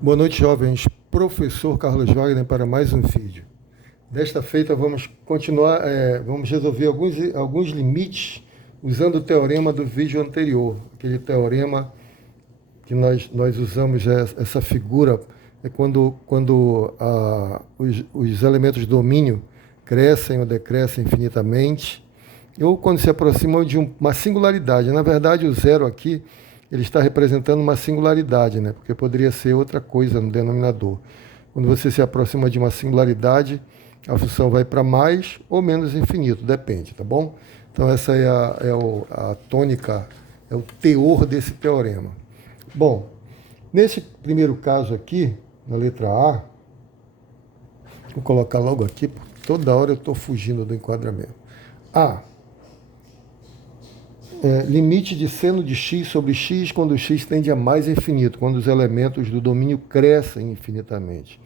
Boa noite, jovens. Professor Carlos Wagner para mais um vídeo. Desta feita, vamos continuar, vamos resolver alguns limites usando o teorema do vídeo anterior. Aquele teorema que nós usamos, essa figura, é quando os elementos do domínio crescem ou decrescem infinitamente, ou quando se aproximam de uma singularidade. Na verdade, o zero aqui ele está representando uma singularidade, né? Porque poderia ser outra coisa no denominador. Quando você se aproxima de uma singularidade, a função vai para mais ou menos infinito, depende, tá bom? Então essa é a tônica, é o teor desse teorema. Bom, nesse primeiro caso aqui, na letra A, vou colocar logo aqui, porque toda hora eu estou fugindo do enquadramento. A. Limite de seno de x sobre x quando x tende a mais infinito, quando os elementos do domínio crescem infinitamente.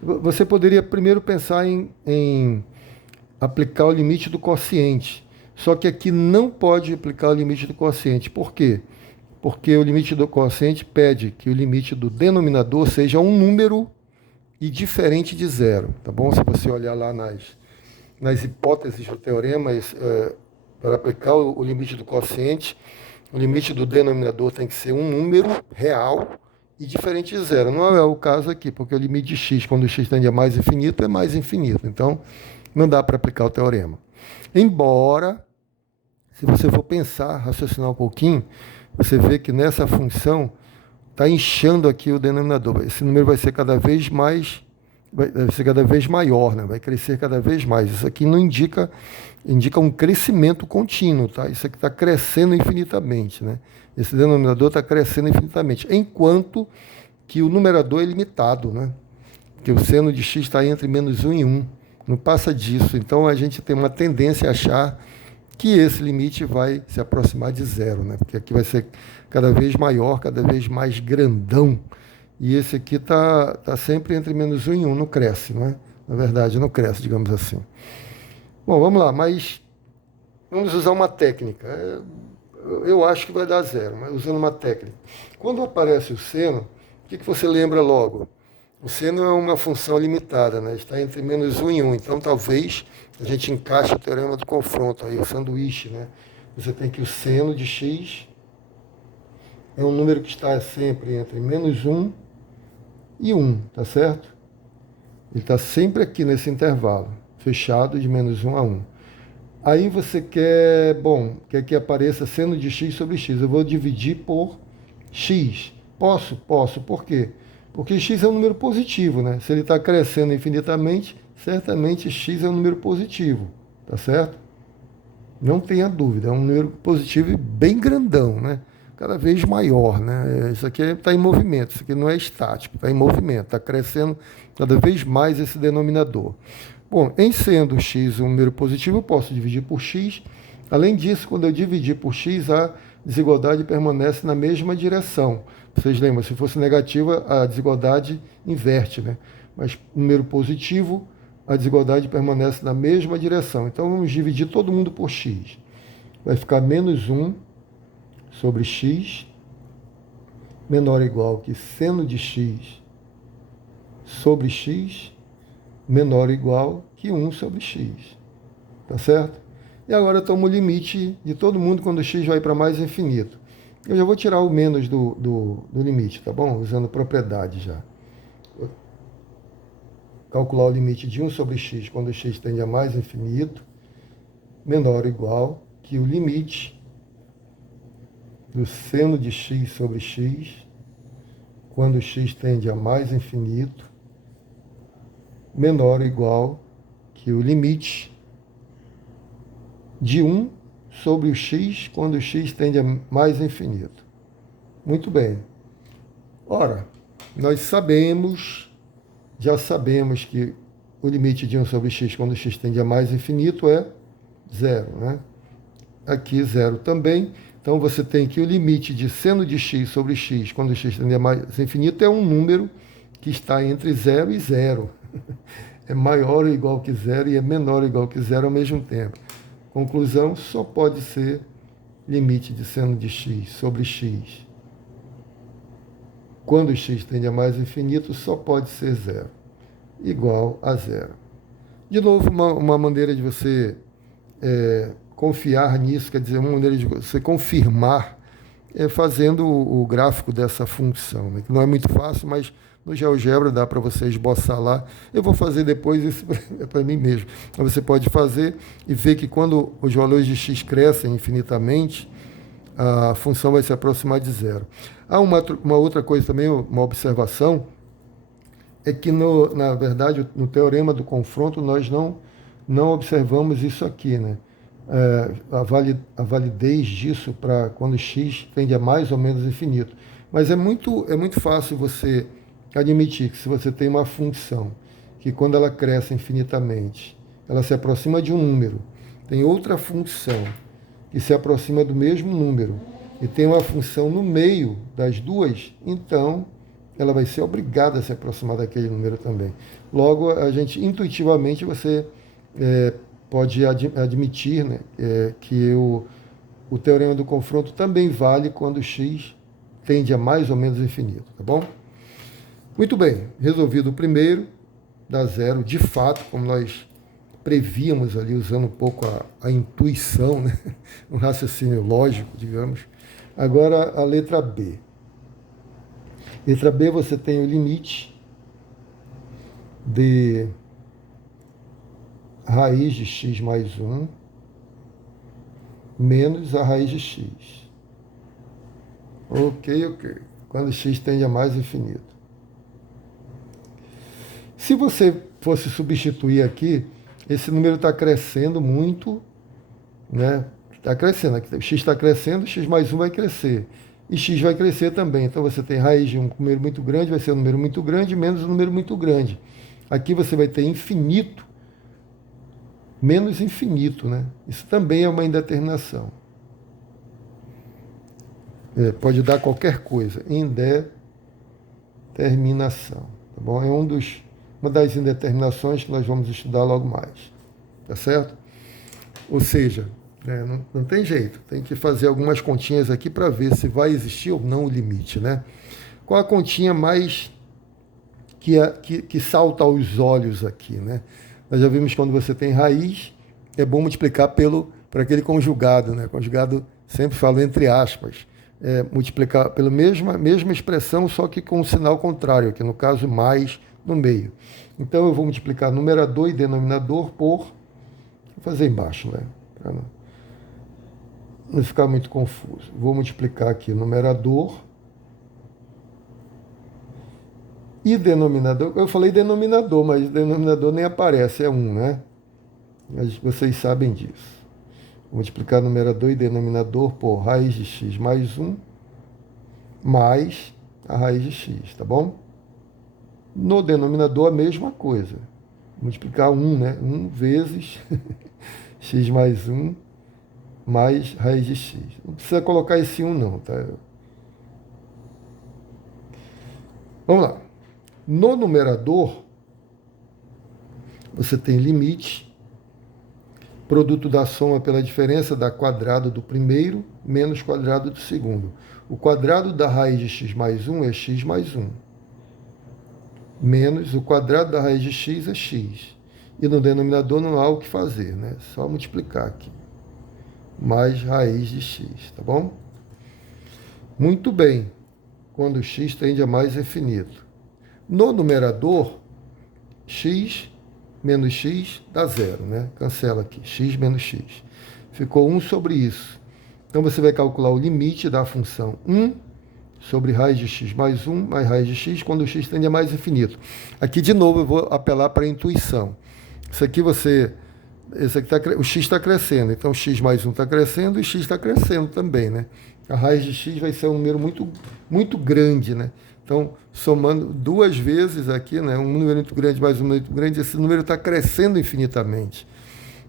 Você poderia primeiro pensar em aplicar o limite do quociente, só que aqui não pode aplicar o limite do quociente. Por quê? Porque o limite do quociente pede que o limite do denominador seja um número e diferente de zero, tá bom? Se você olhar lá nas hipóteses do teorema, para aplicar o limite do quociente, o limite do denominador tem que ser um número real e diferente de zero. Não é o caso aqui, porque o limite de x, quando o x tende a mais infinito, é mais infinito. Então, não dá para aplicar o teorema. Embora, se você for pensar, raciocinar um pouquinho, você vê que nessa função está inchando aqui o denominador. Esse número vai ser cada vez mais, vai ser cada vez maior, né? Vai crescer cada vez mais. Isso aqui não indica um crescimento contínuo, tá? Isso aqui está crescendo infinitamente, né? Esse denominador está crescendo infinitamente, enquanto que o numerador é limitado, né? Porque o seno de x está entre menos 1 e 1, não passa disso. Então a gente tem uma tendência a achar que esse limite vai se aproximar de zero, né? Porque aqui vai ser cada vez maior, cada vez mais grandão. E esse aqui tá sempre entre menos 1 e 1, não cresce, não é? Na verdade, não cresce, digamos assim. Bom, vamos lá, mas vamos usar uma técnica. Eu acho que vai dar zero, mas usando uma técnica. Quando aparece o seno, o que você lembra logo? O seno é uma função limitada, né? Está entre menos 1 e 1. Então, talvez a gente encaixe o teorema do confronto, aí, o sanduíche, né? Você tem que o seno de x é um número que está sempre entre menos 1 e 1, tá certo? Ele está sempre aqui nesse intervalo, fechado de menos 1 a 1. Aí você quer que apareça seno de x sobre x. Eu vou dividir por x. Posso? Posso. Por quê? Porque x é um número positivo, né? Se ele está crescendo infinitamente, certamente x é um número positivo, tá certo? Não tenha dúvida, é um número positivo e bem grandão, né? Cada vez maior, né? Isso aqui está em movimento, isso aqui não é estático, está em movimento, está crescendo cada vez mais esse denominador. Bom, em sendo x um número positivo, eu posso dividir por x. Além disso, quando eu dividir por x, a desigualdade permanece na mesma direção. Vocês lembram, se fosse negativa, a desigualdade inverte, né? Mas número positivo, a desigualdade permanece na mesma direção. Então vamos dividir todo mundo por x. Vai ficar menos 1 sobre x, menor ou igual que seno de x sobre x, menor ou igual que 1 sobre x. Tá certo? E agora eu tomo o limite de todo mundo quando x vai para mais infinito. Eu já vou tirar o menos do limite, tá bom? Usando propriedade já. Vou calcular o limite de 1 sobre x quando x tende a mais infinito, menor ou igual que o limite do seno de x sobre x quando x tende a mais infinito, menor ou igual que o limite de 1 sobre o x quando o x tende a mais infinito. Muito bem. Ora, nós já sabemos que o limite de 1 sobre x quando x tende a mais infinito é zero, né? Aqui zero também. Então você tem que o limite de seno de x sobre x quando x tende a mais infinito é um número que está entre 0 e 0. É maior ou igual que zero e é menor ou igual que zero ao mesmo tempo. Conclusão, só pode ser limite de seno de x sobre x quando x tende a mais infinito, só pode ser zero, igual a zero. De novo, uma maneira de você confiar nisso, quer dizer, uma maneira de você confirmar fazendo o gráfico dessa função, né? Que não é muito fácil, mas no GeoGebra dá para você esboçar lá. Eu vou fazer depois isso para mim mesmo. Mas você pode fazer e ver que quando os valores de x crescem infinitamente, a função vai se aproximar de zero. Há uma outra coisa também, uma observação, é que, na verdade, no teorema do confronto, nós não observamos isso aqui, né? A validez disso para quando x tende a mais ou menos infinito. Mas é muito fácil você admitir que se você tem uma função que quando ela cresce infinitamente, ela se aproxima de um número, tem outra função que se aproxima do mesmo número e tem uma função no meio das duas, então ela vai ser obrigada a se aproximar daquele número também. Logo, a gente, intuitivamente, você pode admitir, né, que o teorema do confronto também vale quando x tende a mais ou menos infinito, tá bom? Muito bem, resolvido o primeiro, dá zero, de fato, como nós prevíamos ali, usando um pouco a intuição, né, um raciocínio lógico, digamos. Agora, a letra B. Letra B, você tem o limite de raiz de x mais 1 menos a raiz de x. Ok. Quando x tende a mais infinito. Se você fosse substituir aqui, esse número está crescendo muito, né? Está crescendo, x está crescendo, x mais 1 vai crescer. E x vai crescer também. Então você tem raiz de um número muito grande, vai ser um número muito grande, menos um número muito grande. Aqui você vai ter infinito menos infinito, né? Isso também é uma indeterminação. Pode dar qualquer coisa, indeterminação, tá bom? É uma das indeterminações que nós vamos estudar logo mais, tá certo? Ou seja, não tem jeito, tem que fazer algumas continhas aqui para ver se vai existir ou não o limite, né? Qual a continha mais que salta aos olhos aqui, né? Nós já vimos que quando você tem raiz, é bom multiplicar por aquele conjugado, né? Conjugado, sempre falo entre aspas. Multiplicar pela mesma expressão, só que com um sinal contrário, que no caso mais no meio. Então eu vou multiplicar numerador e denominador por... Vou fazer embaixo, né? Para não ficar muito confuso. Vou multiplicar aqui numerador e denominador. Eu falei denominador, mas denominador nem aparece, é 1, né? Mas vocês sabem disso. Vou multiplicar numerador e denominador por raiz de x mais 1 mais a raiz de x, tá bom? No denominador, a mesma coisa. Multiplicar 1, né? 1 vezes x mais 1 mais raiz de x. Não precisa colocar esse 1 não, tá? Vamos lá. No numerador, você tem limite, produto da soma pela diferença da quadrado do primeiro menos quadrado do segundo. O quadrado da raiz de x mais 1 é x mais 1. Menos o quadrado da raiz de x é x. E no denominador não há o que fazer, né? Só multiplicar aqui. Mais raiz de x, tá bom? Muito bem. Quando x tende a mais infinito. No numerador, x menos x dá zero, né? Cancela aqui, x menos x. Ficou 1 sobre isso. Então você vai calcular o limite da função 1 sobre raiz de x mais 1 mais raiz de x quando o x tende a mais infinito. Aqui, de novo, eu vou apelar para a intuição. Isso aqui o x está crescendo, então x mais 1 está crescendo e x está crescendo também, né? A raiz de x vai ser um número muito, muito grande, né? Então, somando duas vezes aqui, né, um número muito grande mais um número muito grande, esse número está crescendo infinitamente.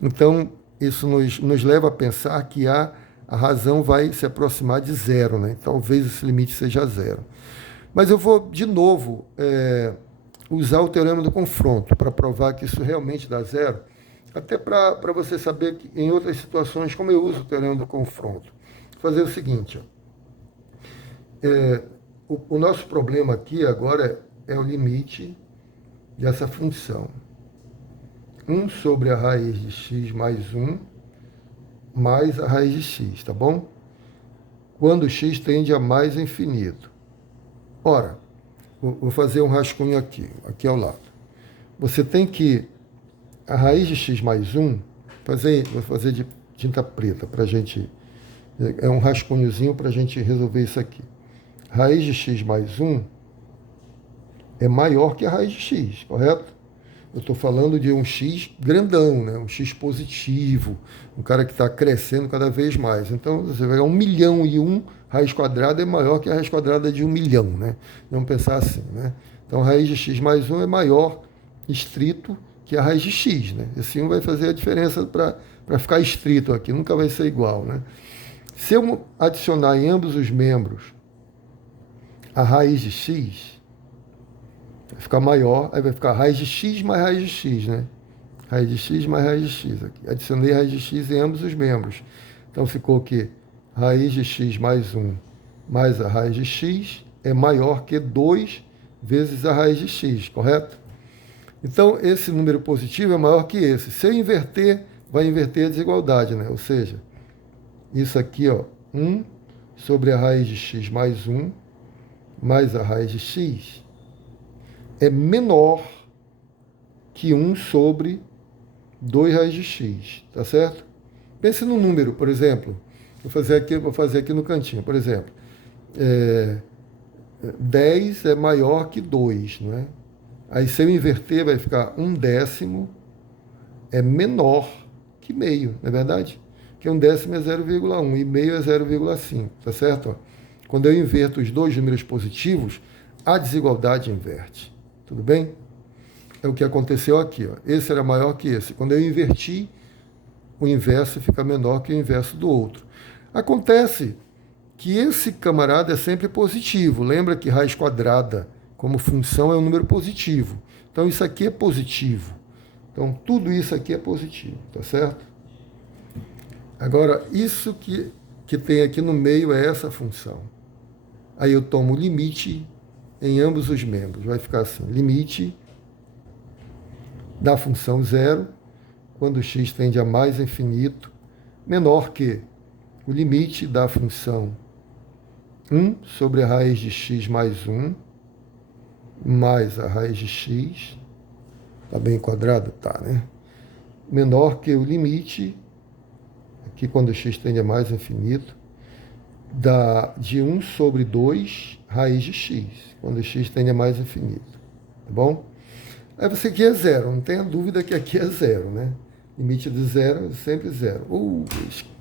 Então, isso nos leva a pensar que a razão vai se aproximar de zero, né? Talvez esse limite seja zero. Mas eu vou, de novo, usar o teorema do confronto para provar que isso realmente dá zero, até para você saber que em outras situações como eu uso o teorema do confronto. Vou fazer o seguinte, ó. o nosso problema aqui agora é o limite dessa função. 1 sobre a raiz de x mais 1 mais a raiz de x, tá bom? Quando x tende a mais infinito. Ora, vou fazer um rascunho aqui ao lado. Você tem que, a raiz de x mais 1, vou fazer de tinta preta para a gente, é um rascunhozinho para a gente resolver isso aqui. Raiz de x mais 1 é maior que a raiz de x, correto? Eu estou falando de um x grandão, né? Um x positivo, um cara que está crescendo cada vez mais. Então, você vai 1.000.001, raiz quadrada é maior que a raiz quadrada de 1.000.000, né? Vamos pensar assim, né? Então, a raiz de x mais 1 é maior, estrito, que a raiz de x, né? Esse 1 vai fazer a diferença para ficar estrito aqui, nunca vai ser igual, né? Se eu adicionar em ambos os membros a raiz de x, vai ficar maior, aí vai ficar raiz de x mais raiz de x, né? Raiz de x mais raiz de x aqui. Adicionei raiz de x em ambos os membros. Então ficou que raiz de x mais 1 mais a raiz de x é maior que 2 vezes a raiz de x, correto? Então esse número positivo é maior que esse. Se eu inverter, vai inverter a desigualdade, né? Ou seja, isso aqui, ó, 1 sobre a raiz de x mais 1 mais a raiz de x é menor que 1 sobre 2 raiz de x, tá certo? Pense no número, por exemplo, vou fazer aqui no cantinho, por exemplo, 10 é maior que 2, não é? Aí se eu inverter vai ficar 1/10 é menor que meio, não é verdade? Que 1/10 é 0,1 e meio é 0,5, tá certo? Ó, quando eu inverto os dois números positivos, a desigualdade inverte. Tudo bem? É o que aconteceu aqui. Ó. Esse era maior que esse. Quando eu inverti, o inverso fica menor que o inverso do outro. Acontece que esse camarada é sempre positivo. Lembra que raiz quadrada, como função, é um número positivo. Então, isso aqui é positivo. Então, tudo isso aqui é positivo, tá certo? Agora, isso que tem aqui no meio é essa função. Aí eu tomo o limite em ambos os membros. Vai ficar assim, limite da função zero, quando x tende a mais infinito, menor que o limite da função 1 sobre a raiz de x mais 1, mais a raiz de x, está bem quadrado? Tá, né? Menor que o limite, aqui quando x tende a mais infinito, de 1 sobre 2 raiz de x, quando x tende a mais infinito. Tá bom? Aí você aqui é zero, não tenha dúvida que aqui é zero, né? Limite de zero é sempre zero.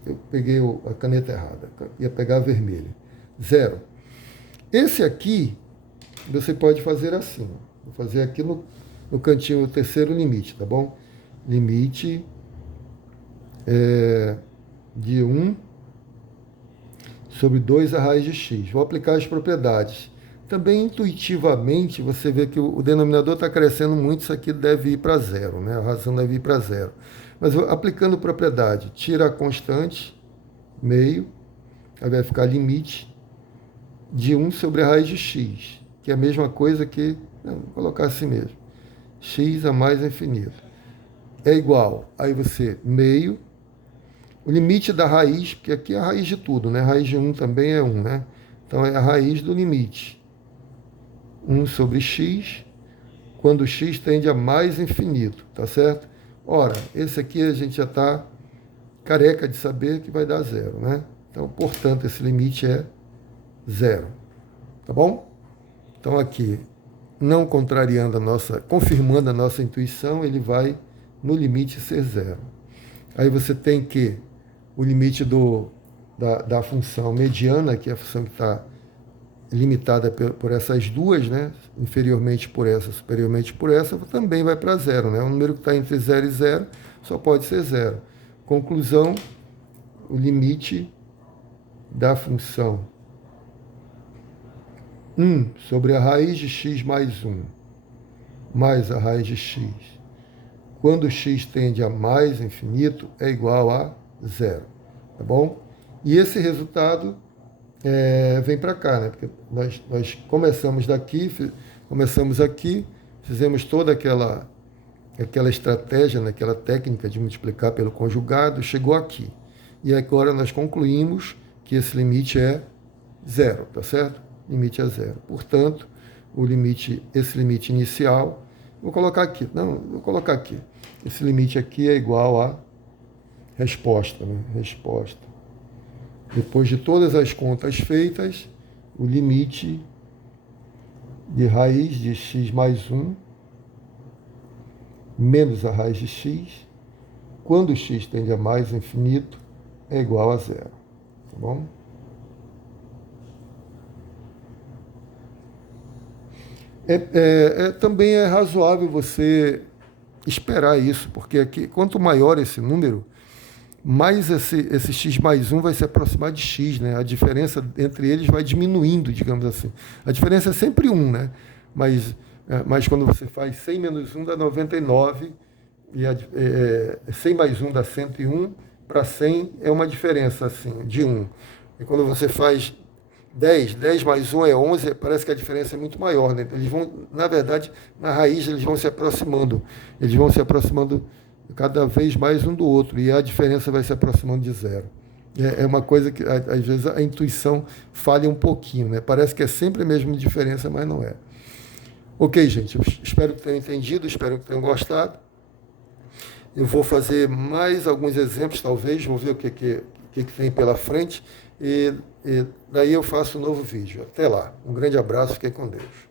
Eu peguei a caneta errada, ia pegar a vermelha. Zero. Esse aqui, você pode fazer assim. Vou fazer aqui no cantinho o terceiro limite, tá bom? Limite de 1 sobre 2 a raiz de x. Vou aplicar as propriedades. Também intuitivamente você vê que o denominador está crescendo muito, isso aqui deve ir para zero, né? A razão deve ir para zero. Mas aplicando propriedade, tira a constante, meio, aí vai ficar limite de 1 sobre a raiz de x, que é a mesma coisa que, vou colocar assim mesmo, x a mais infinito. É igual, aí você, meio, o limite da raiz, porque aqui é a raiz de tudo, né? A raiz de 1 também é 1, né? Então é a raiz do limite. 1 sobre x, quando x tende a mais infinito, tá certo? Ora, esse aqui a gente já está careca de saber que vai dar zero, né? Então, portanto, esse limite é zero, tá bom? Então aqui, não contrariando confirmando a nossa intuição, ele vai no limite ser zero. Aí você tem que o limite da função mediana, que é a função que está limitada por essas duas, né? Inferiormente por essa, superiormente por essa, também vai para zero, né? O número que está entre 0 e 0 só pode ser zero. Conclusão, o limite da função 1 sobre a raiz de x mais 1 mais a raiz de x, quando x tende a mais infinito, é igual a zero, tá bom? E esse resultado vem para cá, né? Porque nós começamos daqui, começamos aqui, fizemos toda aquela estratégia, né? Aquela técnica de multiplicar pelo conjugado, chegou aqui. E agora nós concluímos que esse limite é zero, tá certo? Limite é zero. Portanto, esse limite inicial, vou colocar aqui, não, vou colocar aqui. Esse limite aqui é igual a resposta, né? Resposta. Depois de todas as contas feitas, o limite de raiz de x mais 1 menos a raiz de x, quando x tende a mais infinito, é igual a zero. Tá bom? Também é razoável você esperar isso, porque aqui, quanto maior esse número, mais esse x mais 1 vai se aproximar de x, né? A diferença entre eles vai diminuindo, digamos assim. A diferença é sempre 1, né? Mas quando você faz 100 menos 1 dá 99, e 100 mais 1 dá 101, para 100 é uma diferença assim, de 1. E quando você faz 10 mais 1 é 11, parece que a diferença é muito maior, né? Eles vão, na verdade, na raiz eles vão se aproximando cada vez mais um do outro, e a diferença vai se aproximando de zero. É uma coisa que, às vezes, a intuição falha um pouquinho, né? Parece que é sempre a mesma diferença, mas não é. Ok, gente, eu espero que tenham entendido, espero que tenham gostado. Eu vou fazer mais alguns exemplos, talvez, vou ver o que tem pela frente, e daí eu faço um novo vídeo. Até lá, um grande abraço, fiquem com Deus.